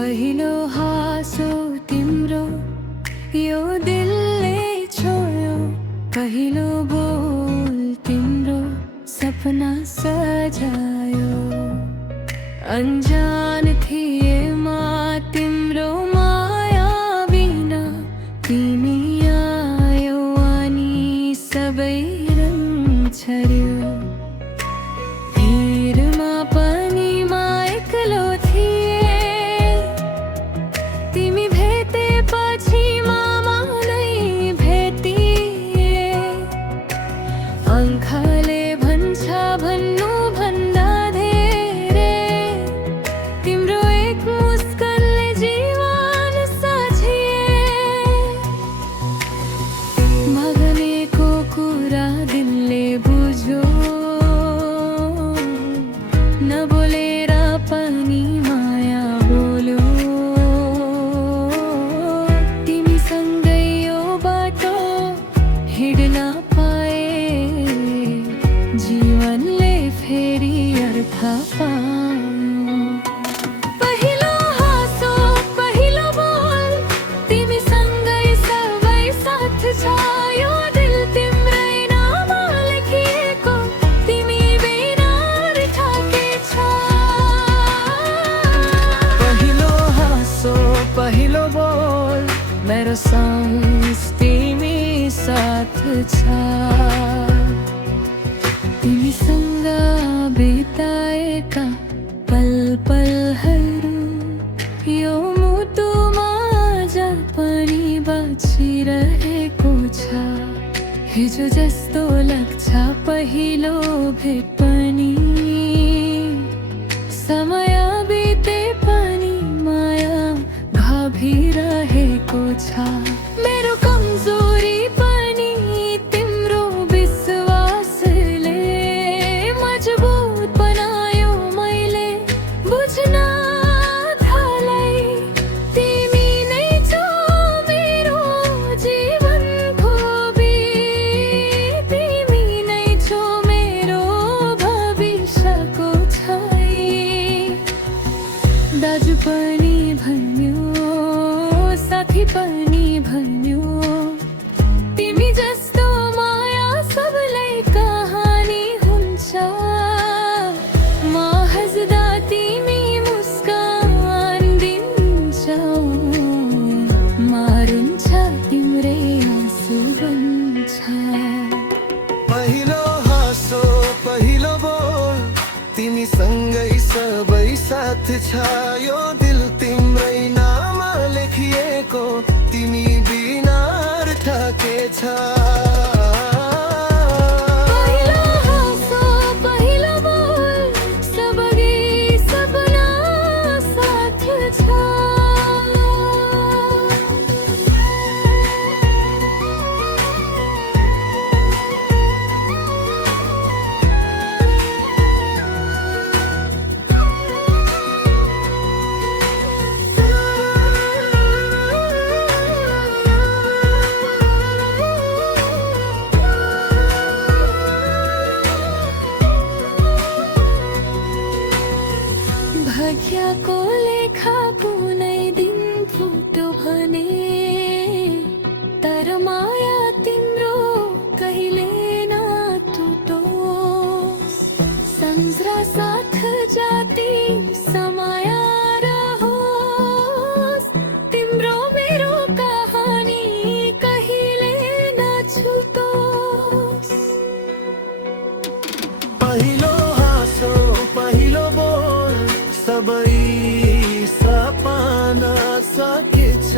पहिलो हाँसो तिम्रो यो दिलले छोयो, पहिलो बोल तिम्रो सपना सजायो। अनजान थिए म तिम्रो माया बिना, तिमी आयो अनि सबै रङ छर्यो। भिरमा पनि म एक्लो थिए, तिमी भेटेपछि म नै भेटिए। आँखाले भन्छ भन्नु भन्दा धेरै, तिम्रो एक मुस्कानले जीवन साझिए। मगनेको कुरा दिलले बुझ्यो, नबोलेर पनि माया बोल्यो। तिमीसँगै यो बाटो हिँड्न पाए, जीवनले फेरि अर्थ पायो। पहिलो हाँसो पहिलो बोल तिमीसँगै सबै साथ छ, यो दिल तिम्रै नाम लेखिएको, तिमी बिना ठाके छ। पहिलो हाँसो पहिलो बोल मेरो सास तिमी साथ छ। तिमीसँग बिताएका पल पलहरू यो मुटुमा अझ पनि बाँचिरहेको छ। हिजो जस्तो लाग्छ पहिलो भेट पनि, समय बिते पनि माया भाभिरहेको छ। मेरो कमजोरी पनि तिम्रो विश्वासले मजबुत बनायो, मैले बुझ्न थालै। तिमी नै छौ मेरो जीवनको बित, तिमी नै छौ मेरो भविष्यको छाई। दाजु पनि भन्यो, साथी पनि भन्यो, तिमी जस्तो माया सबैलाई कहानी हुन्छ। म हँस्दा तिमी मुस्कान दिन्छौ, म रुन्छ तिम्रै आँसु बन्छ। पहिलो हाँसो पहिलो बोल तिमीसँगै सबै साथ छ, यो दिल तिम्रै नाम लेखिएको, तिमी बिना अर्थ के छ। पहिलो हाँसो पहिलो बोल सबैले सपना साथ छ। भाग्यको लेखा कुनै दिन फुट्यो भने, तर माया तिम्रो कहिले नटुटोस्। सम्झ्रा साथ जाति समय रहोस्, तिम्रो मेरो कहानी कहिले नछुटोस्। पहिलो हाँसो पहिलो बोल सबै सपना सकेछ।